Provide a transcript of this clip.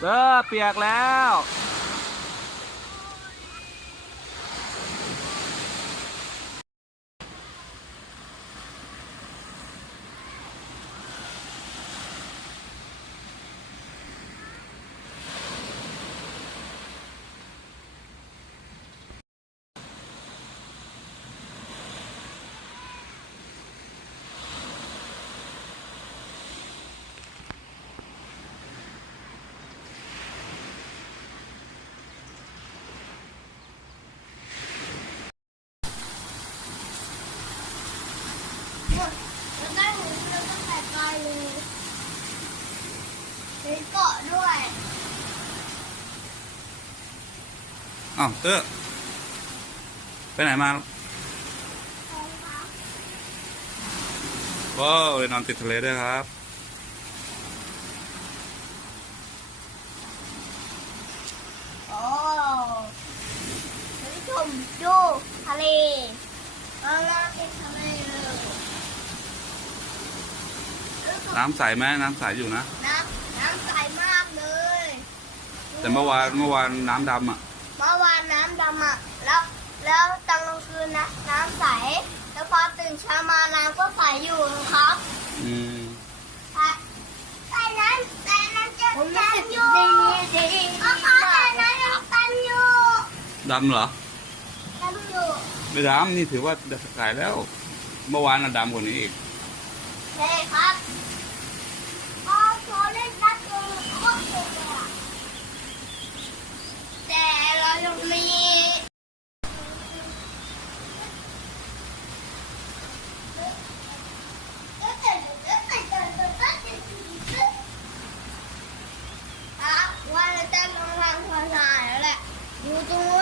เปียกแล้วแล้วก็หนูแล้วก็ใส่ปลาเลยมีเกาะด้วย อ้าวไปไหนมาว้าวเลยนอนติดทะเลด้วยครับโอ้ท่านผู้ชมดูทะเลเราติดทะเลเลย น้ำใสไหมน้ำใสอยู่นะน้ำใสมากเลย แต่เมื่อวานน้ำดำอ่ะ เมื่อวานน้ำดำอ่ะแล้วตอนกลางคืนนะน้ำใสแล้วพอตื่นเช้ามาน้ำก็ใสอยู่ครับ อืม แต่นั้นจะตันอยู่ก็แต่นั้นยังตันอยู่ ดำเหรอ ตันอยู่ ไม่ดำนี่ถือว่าใสแล้ว เมื่อวานน่ะดำกว่านี้อีก ใช่ครับพอโซเล่นนัดเลยโคตรสวยอ่ะแต่เรายังมีว่าเราจะลงทางภาษาแล้วแหละอยู่ตรง